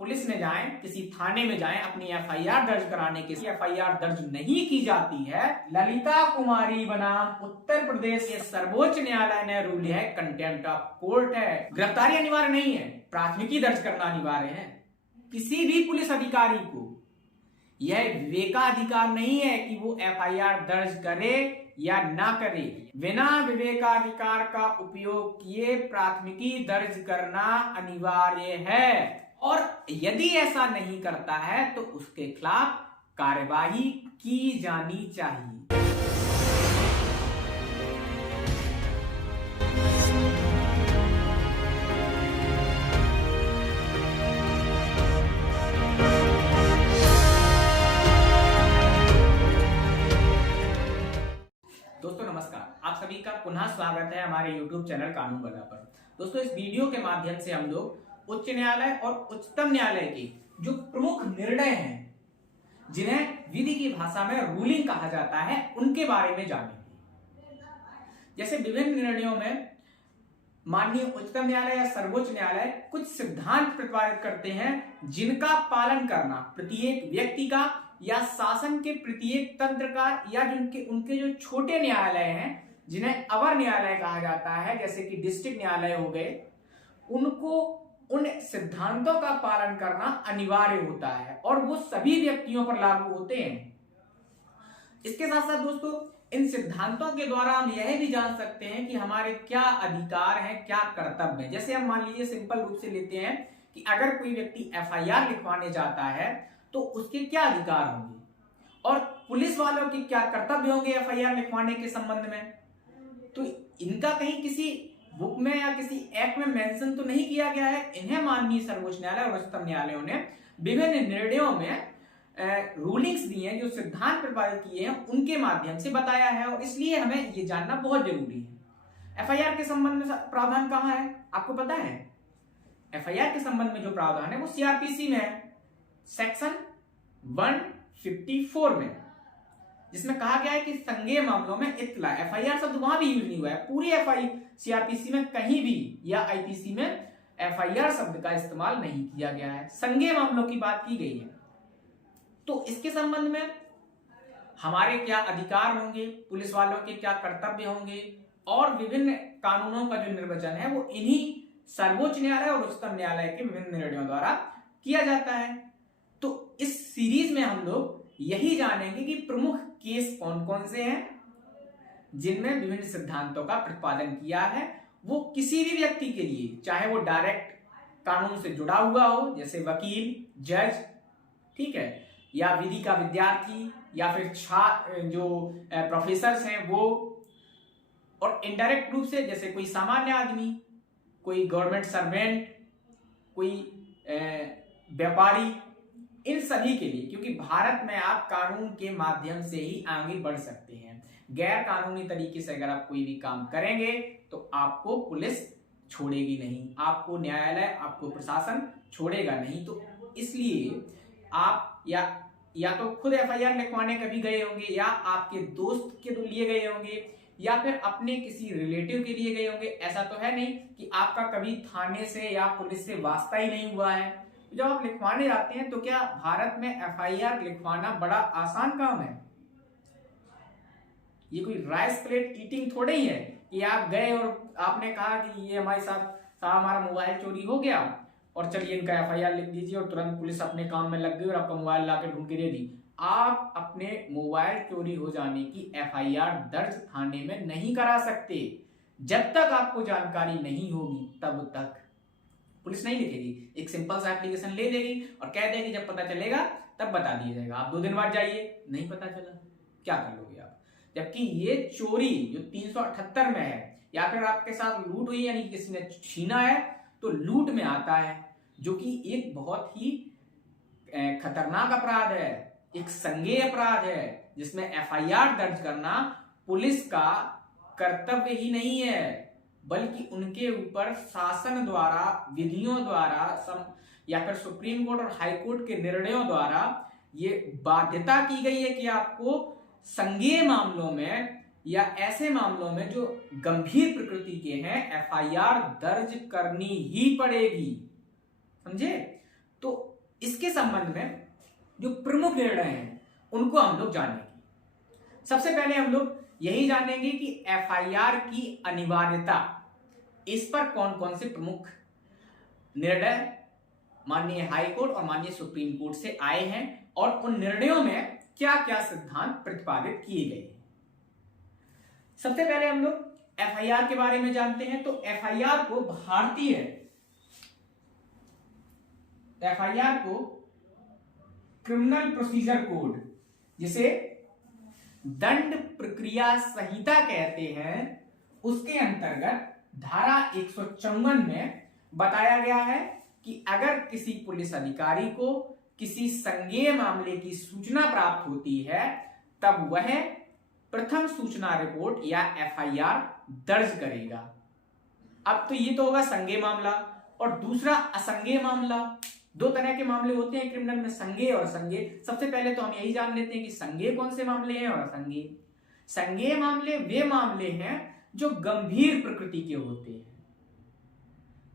Police में जाएं, किसी थाने में जाएं, अपनी एफआईआर दर्ज कराने के एफआईआर दर्ज नहीं की जाती है। ललिता कुमारी बनाम उत्तर प्रदेश के सर्वोच्च न्यायालय ने रूल है कंटेम्प्ट ऑफ कोर्ट है। गिरफ्तारी अनिवार्य नहीं है, प्राथमिकी दर्ज करना अनिवार्य है। किसी भी पुलिस अधिकारी को यह विवेकाधिकार नहीं है कि वो एफआईआर दर्ज करे या ना करे। बिना विवेकाधिकार का उपयोग किए प्राथमिकी दर्ज करना अनिवार्य है और यदि ऐसा नहीं करता है तो उसके खिलाफ कार्यवाही की जानी चाहिए। दोस्तों नमस्कार, आप सभी का पुनः स्वागत है हमारे YouTube चैनल कानून बला पर। दोस्तों इस वीडियो के माध्यम से हम लोग उच्च न्यायालय और उच्चतम न्यायालय के जो प्रमुख निर्णय हैं, जिन्हें विधि की भाषा में रूलिंग कहा जाता है, उनके बारे में जानेंगे। जैसे विभिन्न निर्णयों में माननीय उच्चतम न्यायालय या सर्वोच्च न्यायालय कुछ सिद्धांत प्रतिपादित करते हैं जिनका पालन करना प्रत्येक व्यक्ति का या शासन के प्रत्येक तंत्र का या जिनके उनके जो छोटे न्यायालय हैं जिन्हें अवर न्यायालय कहा जाता है, जैसे कि डिस्ट्रिक्ट न्यायालय हो गए, उनको उन सिद्धांतों का पालन करना अनिवार्य होता है और वो सभी व्यक्तियों पर लागू होते हैं। इसके साथ साथ दोस्तों इन सिद्धांतों के द्वारा हम यह भी जान सकते हैं कि हमारे क्या अधिकार हैं, क्या कर्तव्य हैं। जैसे हम मान लीजिए सिंपल रूप से लेते हैं कि अगर कोई व्यक्ति एफआईआर लिखवाने जाता है तो उसके क्या अधिकार होंगे और पुलिस वालों के क्या कर्तव्य होंगे एफआईआर लिखवाने के संबंध में। तो इनका कहीं किसी बुक में या किसी एक्ट में मेंशन तो नहीं किया गया है। इन्हें माननीय सर्वोच्च न्यायालय और उच्चतम न्यायालयों ने विभिन्न निर्णयों में रूलिंग्स दी हैं, जो सिद्धांत प्रतिपादित किए हैं, उनके माध्यम से बताया है और इसलिए हमें ये जानना बहुत जरूरी है। एफआईआर के संबंध में प्रावधान कहाँ है आपको पता है? एफआईआर के संबंध में जो प्रावधान है वो सीआरपीसी में है, सेक्शन 154 में, जिसमें कहा गया है कि संज्ञेय मामलों में इत्तला, एफआईआर शब्द वहां भी यूज नहीं हुआ है, पूरी सीआरपीसी में कहीं भी या आईपीसी में एफआईआर शब्द का इस्तेमाल नहीं किया गया है, संज्ञेय मामलों की बात की गई है। तो इसके संबंध में हमारे क्या अधिकार होंगे, पुलिस वालों के क्या कर्तव्य होंगे और विभिन्न कानूनों का जो निर्वचन है वो इन्हीं सर्वोच्च न्यायालय और उच्चतम न्यायालय के विभिन्न निर्णयों द्वारा किया जाता है। तो इस सीरीज में हम लोग यही जानेंगे कि प्रमुख केस कौन कौन से हैं जिनमें विभिन्न सिद्धांतों का प्रतिपादन किया है। वो किसी भी व्यक्ति के लिए, चाहे वो डायरेक्ट कानून से जुड़ा हुआ हो जैसे वकील, जज, ठीक है, या विधि का विद्यार्थी या फिर जो प्रोफेसर्स हैं वो, और इनडायरेक्ट रूप से जैसे कोई सामान्य आदमी, कोई गवर्नमेंट सर्वेंट, कोई व्यापारी, इन सभी के लिए, क्योंकि भारत में आप कानून के माध्यम से ही आगे बढ़ सकते हैं। गैर कानूनी तरीके से अगर आप कोई भी काम करेंगे तो आपको पुलिस छोड़ेगी नहीं, आपको न्यायालय, आपको प्रशासन छोड़ेगा नहीं। तो इसलिए आप या तो खुद एफआईआर लिखवाने कभी गए होंगे या आपके दोस्त के लिए गए होंगे या फिर अपने किसी रिलेटिव के लिए गए होंगे। ऐसा तो है नहीं कि आपका कभी थाने से या पुलिस से वास्ता ही नहीं हुआ है। जब आप लिखवाने जाते हैं तो क्या भारत में एफआईआर लिखवाना बड़ा आसान काम है? ये कोई राइस प्लेट ईटिंग थोड़े ही है कि आप गए और आपने कहा कि ये हमारे साथ हमारा मोबाइल चोरी हो गया और चलिए इनका एफआईआर लिख दीजिए और तुरंत पुलिस अपने काम में लग गई और आपका मोबाइल लाके ढूंढ के दे दी। आप अपने मोबाइल चोरी हो जाने की एफआईआर दर्ज थाने में नहीं करा सकते। जब तक आपको जानकारी नहीं होगी तब तक पुलिस नहीं लिखेगी। एक सिंपल सा एप्लीकेशन ले देगी और कह देगी जब पता चलेगा तब बता दिया जाएगा। आप 2 दिन बाद जाइए, नहीं पता चला, क्या कर लोगे आप? जबकि ये चोरी जो 378 में है या फिर आपके साथ लूट हुई यानी किसी ने छीना है तो लूट में आता है, जो कि एक बहुत ही खतरनाक अपराध है, एक संज्ञेय अपराध है, जिसमें एफआईआर दर्ज करना पुलिस का कर्तव्य ही नहीं है बल्कि उनके ऊपर शासन द्वारा, विधियों द्वारा या फिर सुप्रीम कोर्ट और हाई कोर्ट के निर्णयों द्वारा ये बाध्यता की गई है कि आपको संज्ञेय मामलों में या ऐसे मामलों में जो गंभीर प्रकृति के हैं एफआईआर दर्ज करनी ही पड़ेगी। समझे? तो इसके संबंध में जो प्रमुख निर्णय हैं उनको हम लोग जानेंगे। सबसे पहले हम लोग यही जानेंगे कि एफआईआर की अनिवार्यता, इस पर कौन कौन से प्रमुख निर्णय माननीय हाई कोर्ट और माननीय सुप्रीम कोर्ट से आए हैं और उन निर्णयों में क्या क्या सिद्धांत प्रतिपादित किए गए हैं। सबसे पहले हम लोग एफआईआर के बारे में जानते हैं। तो एफआईआर को क्रिमिनल प्रोसीजर कोड, जिसे दंड प्रक्रिया संहिता कहते हैं, उसके अंतर्गत धारा 154 में बताया गया है कि अगर किसी पुलिस अधिकारी को किसी संज्ञेय मामले की सूचना प्राप्त होती है तब वह प्रथम सूचना रिपोर्ट या एफआईआर दर्ज करेगा। अब तो ये तो होगा संज्ञेय मामला, और दूसरा असंज्ञेय मामला। दो तरह के मामले होते हैं क्रिमिनल में, संज्ञेय और असंज्ञेय। सबसे पहले तो हम यही जान लेते हैं कि संज्ञेय कौन से मामले हैं और असंज्ञेय। संज्ञेय मामले वे मामले हैं जो गंभीर प्रकृति के होते हैं,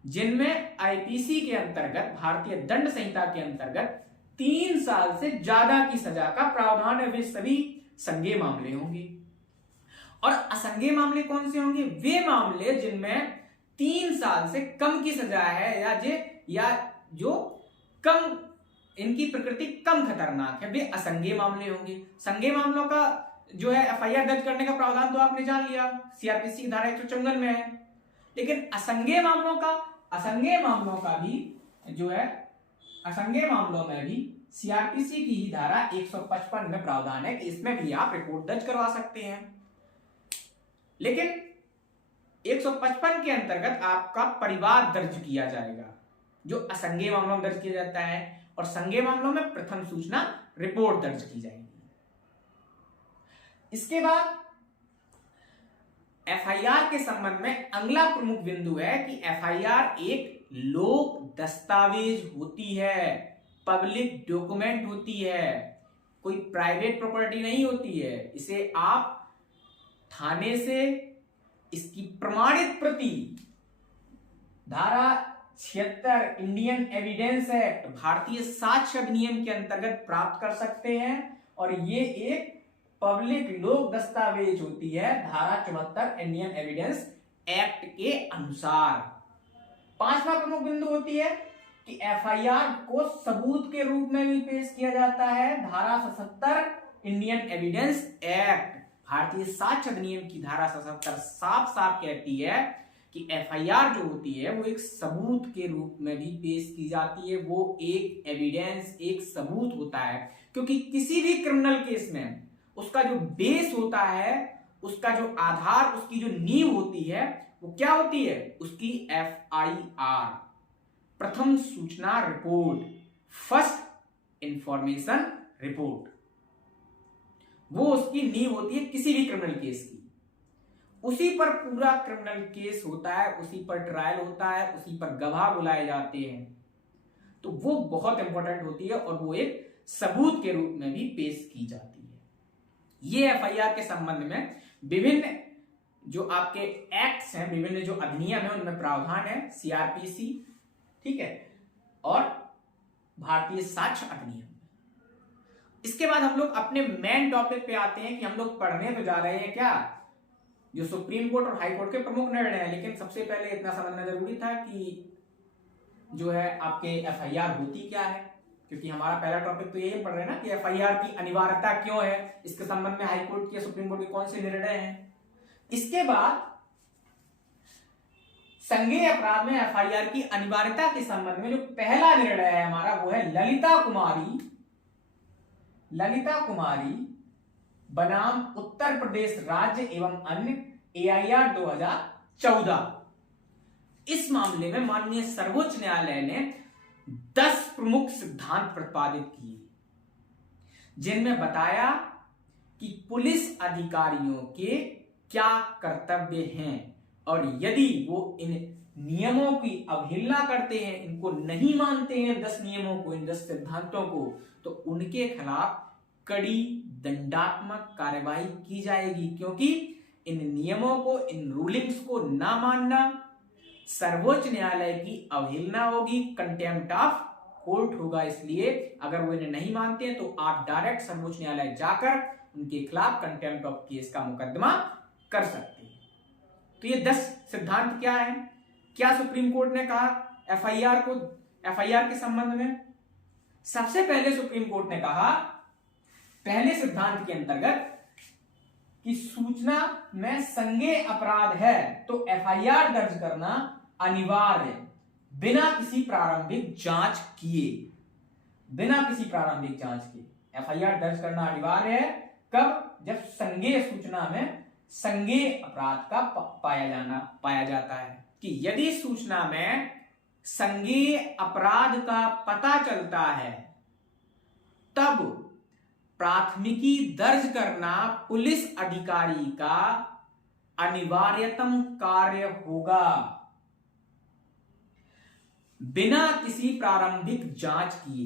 जिनमें आईपीसी के अंतर्गत, भारतीय दंड संहिता के अंतर्गत 3 साल से ज्यादा की सजा का प्रावधान है। वे सभी संज्ञेय मामले होंगे। और असंज्ञेय मामले कौन से होंगे? वे मामले जिनमें 3 साल से कम की सजा है या जो कम, इनकी प्रकृति कम खतरनाक है, वे असंज्ञेय मामले होंगे। संज्ञेय मामलों का जो है एफआईआर दर्ज करने का प्रावधान तो आपने जान लिया, सीआरपीसी की धारा 154 में है। लेकिन असंज्ञेय मामलों का भी जो है, असंज्ञेय मामलों में भी सीआरपीसी की ही धारा 155 में प्रावधान है कि इसमें भी आप रिपोर्ट दर्ज करवा सकते हैं। लेकिन 155 के अंतर्गत आपका परिवाद दर्ज किया जाएगा, जो असंज्ञेय मामलों में दर्ज किया जाता है, और संज्ञेय मामलों में प्रथम सूचना रिपोर्ट दर्ज की जाएगी। इसके बाद एफआईआर के संबंध में अगला प्रमुख बिंदु है कि एफआईआर एक लोक दस्तावेज होती है, पब्लिक डॉक्यूमेंट होती है, कोई प्राइवेट प्रॉपर्टी नहीं होती है। इसे आप थाने से इसकी प्रमाणित प्रति धारा 76 इंडियन एविडेंस एक्ट, भारतीय साक्ष्य अधिनियम के अंतर्गत प्राप्त कर सकते हैं, और ये एक पब्लिक लोक दस्तावेज होती है धारा 74 इंडियन एविडेंस एक्ट के अनुसार। पांचवा प्रमुख बिंदु होती है कि एफआईआर को सबूत के रूप में भी पेश किया जाता है। धारा 77 इंडियन एविडेंस एक्ट, भारतीय साक्ष्य अधिनियम की धारा 77 साफ साफ कहती है कि एफआईआर जो होती है वो एक सबूत के रूप में भी पेश की जाती है। वो एक एविडेंस, एक सबूत होता है, क्योंकि किसी भी क्रिमिनल केस में उसका जो बेस होता है, उसका जो आधार, उसकी जो नींव होती है, वो क्या होती है? उसकी एफआईआर, प्रथम सूचना रिपोर्ट, फर्स्ट इंफॉर्मेशन रिपोर्ट, वो उसकी नींव होती है किसी भी क्रिमिनल केस की। उसी पर पूरा क्रिमिनल केस होता है, उसी पर ट्रायल होता है, उसी पर गवाह बुलाए जाते हैं। तो वो बहुत इंपॉर्टेंट होती है और वो एक सबूत के रूप में भी पेश की जाती है। ये एफआईआर के संबंध में विभिन्न जो आपके एक्ट्स हैं, विभिन्न जो अधिनियम है, उनमें प्रावधान है, सीआरपीसी, ठीक है, और भारतीय साक्ष्य अधिनियम। इसके बाद हम लोग अपने मेन टॉपिक पे आते हैं कि हम लोग पढ़ने तो जा रहे हैं क्या, जो सुप्रीम कोर्ट और हाई कोर्ट के प्रमुख निर्णय हैं। लेकिन सबसे पहले इतना समझना जरूरी था कि जो है आपके एफआईआर होती क्या है, क्योंकि हमारा पहला टॉपिक तो यही पढ़ रहे हैं ना कि एफआईआर की अनिवार्यता क्यों है, इसके संबंध में हाई कोर्ट के, सुप्रीम कोर्ट के कौन से निर्णय हैं। इसके बाद संज्ञेय अपराध में एफआईआर की अनिवार्यता के संबंध में जो पहला निर्णय है हमारा, वो है ललिता कुमारी बनाम उत्तर प्रदेश राज्य एवं अन्य एआईआर 2014। इस मामले में माननीय सर्वोच्च न्यायालय ने 10 प्रमुख सिद्धांत प्रतिपादित किए, जिनमें बताया कि पुलिस अधिकारियों के क्या कर्तव्य हैं, और यदि वो इन नियमों की अवहेलना करते हैं, इनको नहीं मानते हैं, 10 नियमों को, इन 10 सिद्धांतों को, तो उनके खिलाफ कड़ी दंडात्मक कार्यवाही की जाएगी। क्योंकि इन नियमों को, इन रूलिंग्स को ना मानना सर्वोच्च न्यायालय की अवहेलना होगी, कंटेम्प्ट ऑफ कोर्ट होगा, इसलिए अगर वो इन्हें नहीं मानते हैं तो आप डायरेक्ट सर्वोच्च न्यायालय जाकर उनके खिलाफ कंटेम्प्ट ऑफ केस का मुकदमा कर सकते हैं। तो ये 10 सिद्धांत क्या है, क्या सुप्रीम कोर्ट ने कहा एफआईआर के संबंध में। सबसे पहले सुप्रीम कोर्ट ने कहा पहले सिद्धांत के अंतर्गत कि सूचना में संज्ञेय अपराध है तो एफआईआर दर्ज करना अनिवार्य बिना किसी प्रारंभिक जांच किए। बिना किसी प्रारंभिक जांच किए एफआईआर दर्ज करना अनिवार्य है। कब? जब संज्ञेय सूचना में संज्ञेय अपराध का पाया जाता है कि यदि सूचना में संज्ञेय अपराध का पता चलता है तब प्राथमिकी दर्ज करना पुलिस अधिकारी का अनिवार्यतम कार्य होगा बिना किसी प्रारंभिक जांच किए।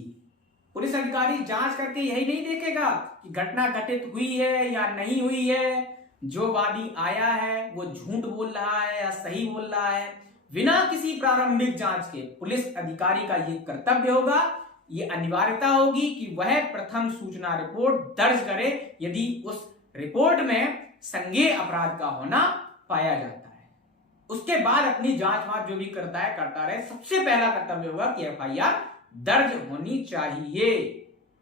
पुलिस अधिकारी जांच करके यही नहीं देखेगा कि घटना घटित हुई है या नहीं हुई है, जो वादी आया है वो झूठ बोल रहा है या सही बोल रहा है। बिना किसी प्रारंभिक जांच के पुलिस अधिकारी का यह कर्तव्य होगा, ये अनिवार्यता होगी कि वह प्रथम सूचना रिपोर्ट दर्ज करे यदि उस रिपोर्ट में संज्ञेय अपराध का होना पाया जाता है। उसके बाद अपनी जांच वांच जो भी करता रहे। सबसे पहला कर्तव्य होगा कि एफआईआर दर्ज होनी चाहिए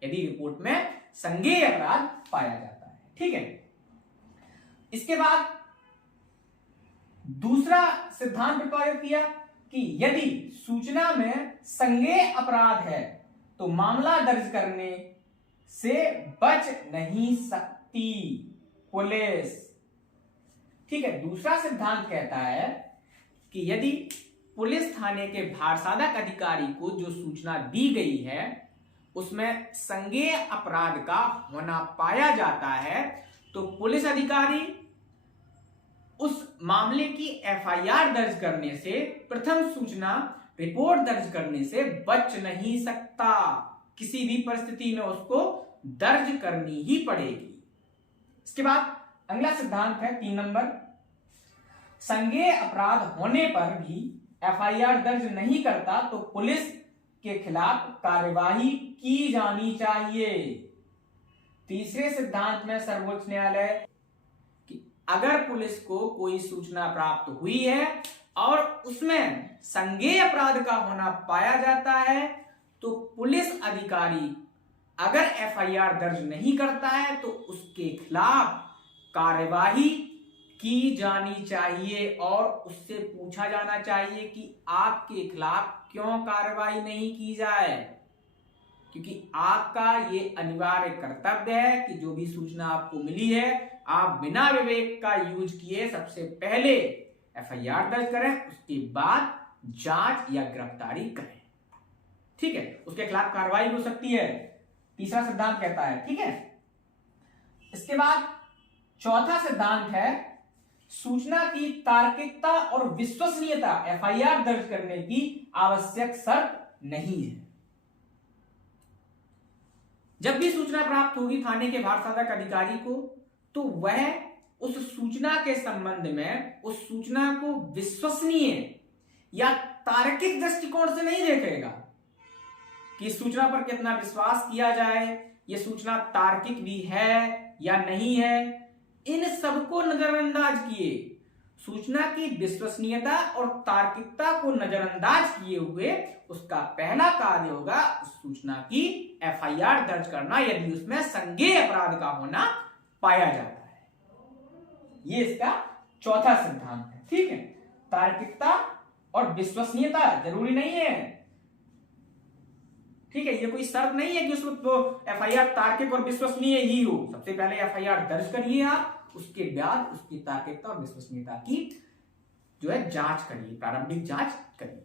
यदि रिपोर्ट में संज्ञेय अपराध पाया जाता है। ठीक है। इसके बाद दूसरा सिद्धांत प्रयोग किया कि यदि सूचना में संज्ञेय अपराध है तो मामला दर्ज करने से बच नहीं सकती पुलिस। ठीक है। दूसरा सिद्धांत कहता है कि यदि पुलिस थाने के भारसाधक अधिकारी को जो सूचना दी गई है उसमें संज्ञेय अपराध का होना पाया जाता है तो पुलिस अधिकारी उस मामले की एफआईआर दर्ज करने से, प्रथम सूचना रिपोर्ट दर्ज करने से बच नहीं सकता। किसी भी परिस्थिति में उसको दर्ज करनी ही पड़ेगी। इसके बाद अगला सिद्धांत है 3 नंबर, संज्ञेय अपराध होने पर भी एफआईआर दर्ज नहीं करता तो पुलिस के खिलाफ कार्यवाही की जानी चाहिए। तीसरे सिद्धांत में सर्वोच्च न्यायालय कि अगर पुलिस को कोई सूचना प्राप्त हुई है और उसमें संज्ञेय अपराध का होना पाया जाता है तो पुलिस अधिकारी अगर एफआईआर दर्ज नहीं करता है तो उसके खिलाफ कार्यवाही की जानी चाहिए और उससे पूछा जाना चाहिए कि आपके खिलाफ क्यों कार्रवाई नहीं की जाए, क्योंकि आपका ये अनिवार्य कर्तव्य है कि जो भी सूचना आपको मिली है आप बिना विवेक का यूज किए सबसे पहले एफआईआर दर्ज करें, उसके बाद जांच या गिरफ्तारी करें। ठीक है। उसके खिलाफ कार्रवाई हो सकती है, तीसरा सिद्धांत कहता है। ठीक है। इसके बाद चौथा सिद्धांत है सूचना की तार्किकता और विश्वसनीयता एफआईआर दर्ज करने की आवश्यक शर्त नहीं है। जब भी सूचना प्राप्त होगी थाने के भारसाधक अधिकारी को तो वह उस सूचना के संबंध में उस सूचना को विश्वसनीय या तार्किक दृष्टिकोण से नहीं देखेगा कि सूचना पर कितना विश्वास किया जाए, यह सूचना तार्किक भी है या नहीं है। इन सबको नजरअंदाज किए सूचना की विश्वसनीयता और तार्किकता को नजरअंदाज किए हुए उसका पहला कार्य होगा उस सूचना की एफआईआर दर्ज करना यदि उसमें संज्ञेय अपराध का होना पाया जाता है। ये इसका चौथा सिद्धांत है। ठीक है। तार्किकता और विश्वसनीयता जरूरी नहीं है। ठीक है। ये कोई शर्त नहीं है कि उसमें तो एफआईआर तार्किक और विश्वसनीय ही हो। सबसे पहले एफआईआर दर्ज करिए आप, उसके बाद उसकी तार्किकता और विश्वसनीयता की जो है जांच करिए, प्रारंभिक जांच करिए।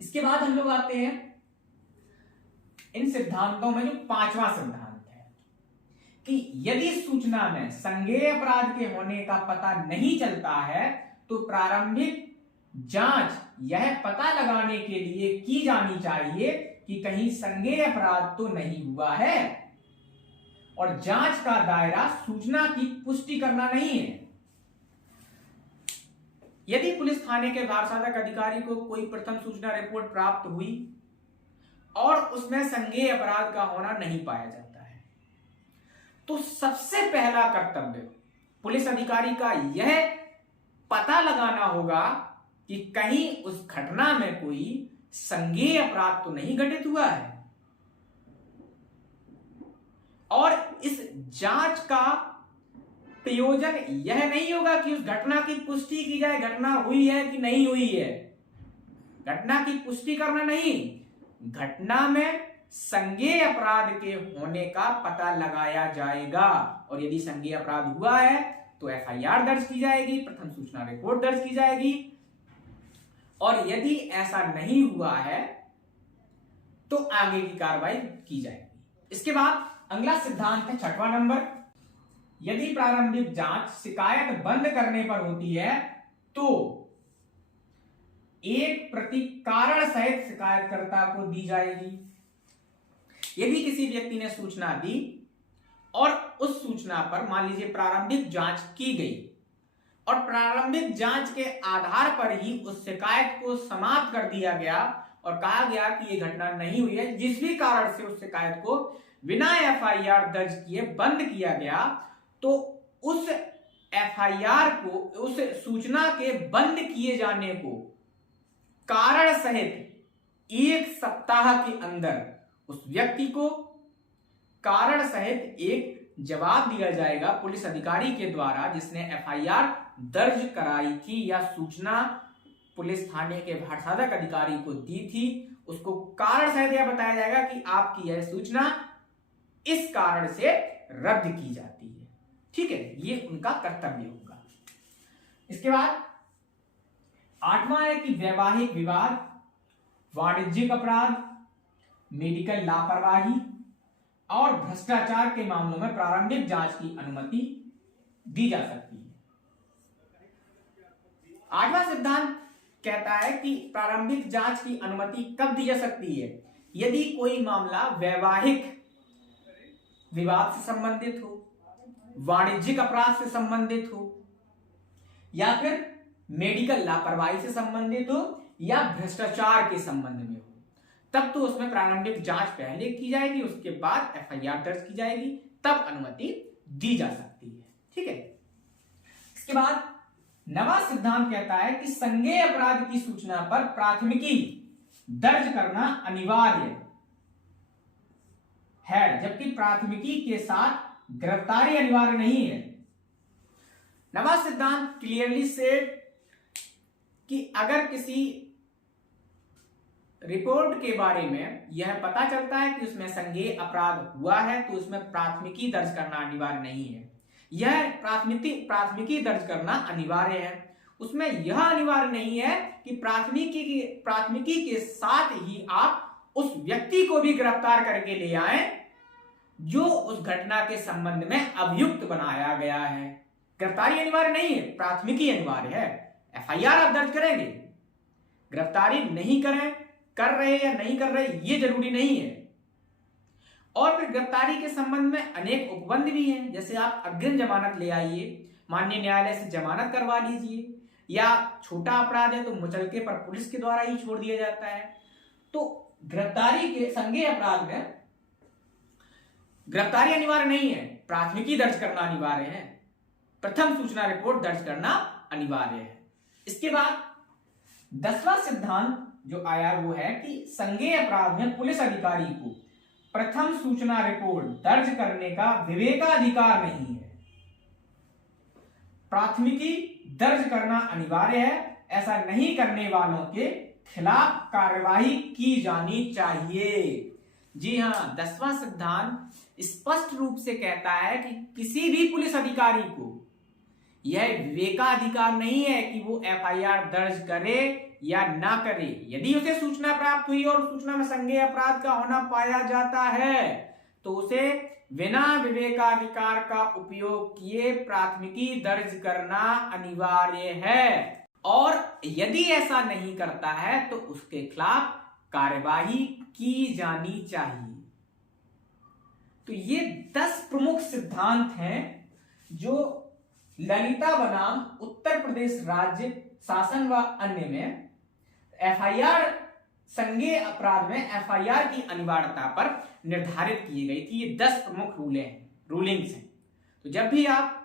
इसके बाद हम लोग आते हैं इन सिद्धांतों में जो पांचवा सिद्धांत है कि यदि सूचना में संज्ञेय अपराध के होने का पता नहीं चलता है तो प्रारंभिक जांच यह पता लगाने के लिए की जानी चाहिए कि कहीं संज्ञेय अपराध तो नहीं हुआ है और जांच का दायरा सूचना की पुष्टि करना नहीं है। यदि पुलिस थाने के भारसाधक अधिकारी को कोई प्रथम सूचना रिपोर्ट प्राप्त हुई और उसमें संज्ञेय अपराध का होना नहीं पाया जाता है, तो सबसे पहला कर्तव्य पुलिस अधिकारी का यह पता लगाना होगा कि कहीं उस घटना में कोई संज्ञेय अपराध तो नहीं घटित हुआ है। और इस जांच का प्रयोजन यह नहीं होगा कि उस घटना की पुष्टि की जाए, घटना हुई है कि नहीं हुई है, घटना की पुष्टि करना नहीं, घटना में संज्ञेय अपराध के होने का पता लगाया जाएगा। और यदि संज्ञेय अपराध हुआ है तो एफआईआर दर्ज की जाएगी, प्रथम सूचना रिपोर्ट दर्ज की जाएगी। और यदि ऐसा नहीं हुआ है तो आगे की कार्रवाई की जाएगी। इसके बाद अगला सिद्धांत है 6वां नंबर, यदि प्रारंभिक जांच शिकायत बंद करने पर होती है तो एक प्रति कारण सहित शिकायतकर्ता को दी जाएगी। यदि किसी व्यक्ति ने सूचना दी और उस सूचना पर मान लीजिए प्रारंभिक जांच की गई और प्रारंभिक जांच के आधार पर ही उस शिकायत को समाप्त कर दिया गया और कहा गया कि यह घटना नहीं हुई है, जिस भी कारण से उस शिकायत को बिना एफआईआर दर्ज किए बंद किया गया, तो उस एफआईआर को, उस सूचना के बंद किए जाने को कारण सहित 1 सप्ताह के अंदर उस व्यक्ति को कारण सहित एक जवाब दिया जाएगा पुलिस अधिकारी के द्वारा जिसने एफआईआर दर्ज कराई थी या सूचना पुलिस थाने के प्रशासक अधिकारी को दी थी। उसको कारण सहित यह बताया जाएगा कि आपकी यह सूचना इस कारण से रद्द की जाती है। ठीक है, ये उनका कर्तव्य होगा। इसके बाद 8वां है कि वैवाहिक विवाद, वाणिज्यिक अपराध, मेडिकल लापरवाही और भ्रष्टाचार के मामलों में प्रारंभिक जांच की अनुमति दी जा सकती है। 8वां सिद्धांत कहता है कि प्रारंभिक जांच की अनुमति कब दी जा सकती है, यदि कोई मामला वैवाहिक विवाद से संबंधित हो, वाणिज्यिक अपराध से संबंधित हो, या फिर मेडिकल लापरवाही से संबंधित हो, या भ्रष्टाचार के संबंध में हो, तब तो उसमें प्रारंभिक जांच पहले की जाएगी, उसके बाद एफआईआर दर्ज की जाएगी, तब अनुमति दी जा सकती है। ठीक है। इसके बाद 9वां सिद्धांत कहता है कि संज्ञेय अपराध की सूचना पर प्राथमिकी दर्ज करना अनिवार्य है, जबकि प्राथमिकी के साथ गिरफ्तारी अनिवार्य नहीं है। 9वां सिद्धांत क्लियरली से कि अगर किसी रिपोर्ट के बारे में यह पता चलता है कि उसमें संज्ञेय अपराध हुआ है तो उसमें प्राथमिकी दर्ज करना अनिवार्य नहीं है। यह प्राथमिकी दर्ज करना अनिवार्य है, उसमें यह अनिवार्य नहीं है कि प्राथमिकी के साथ ही आप उस व्यक्ति को भी गिरफ्तार करके ले आए जो उस घटना के संबंध में अभियुक्त बनाया गया है। गिरफ्तारी अनिवार्य नहीं है, प्राथमिकी अनिवार्य है। एफआईआर आप दर्ज करेंगे, गिरफ्तारी नहीं कर रहे या नहीं कर रहे ये जरूरी नहीं है। और फिर गिरफ्तारी के संबंध में अनेक उपबंध भी हैं, जैसे आप अग्रिम जमानत ले आइए, माननीय न्यायालय से जमानत करवा लीजिए, या छोटा अपराध है तो मुचलके पर पुलिस के द्वारा ही छोड़ दिया जाता है। तो गिरफ्तारी के संज्ञेय अपराध में गिरफ्तारी अनिवार्य नहीं है, प्राथमिकी दर्ज करना अनिवार्य है, प्रथम सूचना रिपोर्ट दर्ज करना अनिवार्य है। इसके बाद 10वां सिद्धांत जो आया वो है कि संज्ञेय अपराध में पुलिस अधिकारी को प्रथम सूचना रिपोर्ट दर्ज करने का विवेकाधिकार नहीं है, प्राथमिकी दर्ज करना अनिवार्य है। ऐसा नहीं करने वालों के खिलाफ कार्रवाई की जानी चाहिए। जी हां, 10वां सिद्धांत स्पष्ट रूप से कहता है कि किसी भी पुलिस अधिकारी को यह विवेकाधिकार नहीं है कि वो एफआईआर दर्ज करे या ना करे। यदि उसे सूचना प्राप्त हुई और सूचना में संज्ञेय अपराध का होना पाया जाता है तो उसे बिना विवेकाधिकार का उपयोग किए प्राथमिकी दर्ज करना अनिवार्य है, और यदि ऐसा नहीं करता है तो उसके खिलाफ कार्यवाही की जानी चाहिए। तो ये 10 प्रमुख सिद्धांत हैं जो ललिता बनाम उत्तर प्रदेश राज्य शासन व अन्य में एफआईआर संज्ञेय अपराध में एफआईआर की अनिवार्यता पर निर्धारित की गई थी। ये 10 प्रमुख रूलिंग्स हैं। तो जब भी आप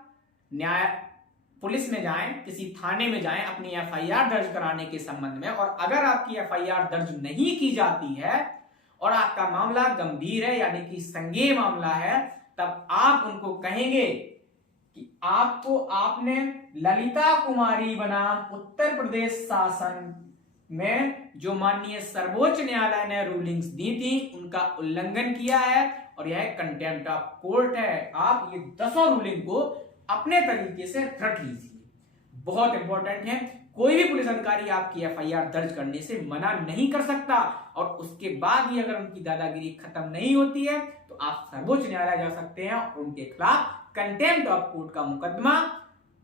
पुलिस में जाएं, किसी थाने में जाएं अपनी एफआईआर दर्ज कराने के संबंध में, और अगर आपकी एफआईआर दर्ज नहीं की जाती है और आपका मामला गंभीर है यानी कि संज्ञेय मामला है, तब आप उनको कहेंगे कि आपने ललिता कुमारी बनाम उत्तर प्रदेश शासन में जो माननीय सर्वोच्च न्यायालय ने रूलिंग्स दी थी उनका उल्लंघन किया है और यह कंटेम्प्ट ऑफ कोर्ट है। आप ये 10 रूलिंग को अपने तरीके से रट लीजिए, बहुत इंपॉर्टेंट है। कोई भी पुलिस अधिकारी आपकी एफआईआर दर्ज करने से मना नहीं कर सकता, और उसके बाद भी अगर उनकी दादागिरी खत्म नहीं होती है तो आप सर्वोच्च न्यायालय जा सकते हैं और उनके खिलाफ कंटेम्प्ट ऑफ कोर्ट का मुकदमा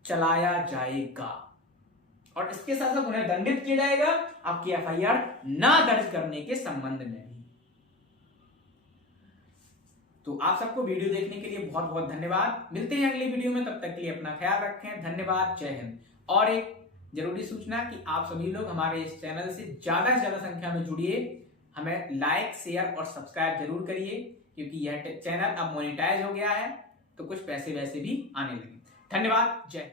चलाया जाएगा, और इसके साथ साथ उन्हें दंडित किया जाएगा आपकी एफआईआर ना दर्ज करने के संबंध में भी। तो आप सबको वीडियो देखने के लिए बहुत बहुत धन्यवाद। मिलते हैं अगली वीडियो में, तब तक के लिए अपना ख्याल रखें। धन्यवाद, जय हिंद। और एक जरूरी सूचना कि आप सभी लोग हमारे इस चैनल से ज्यादा से ज्यादा संख्या में जुड़िए, हमें लाइक, शेयर और सब्सक्राइब जरूर करिए, क्योंकि यह चैनल अब मोनेटाइज हो गया है तो कुछ पैसे वैसे भी आने लगे। धन्यवाद, जय।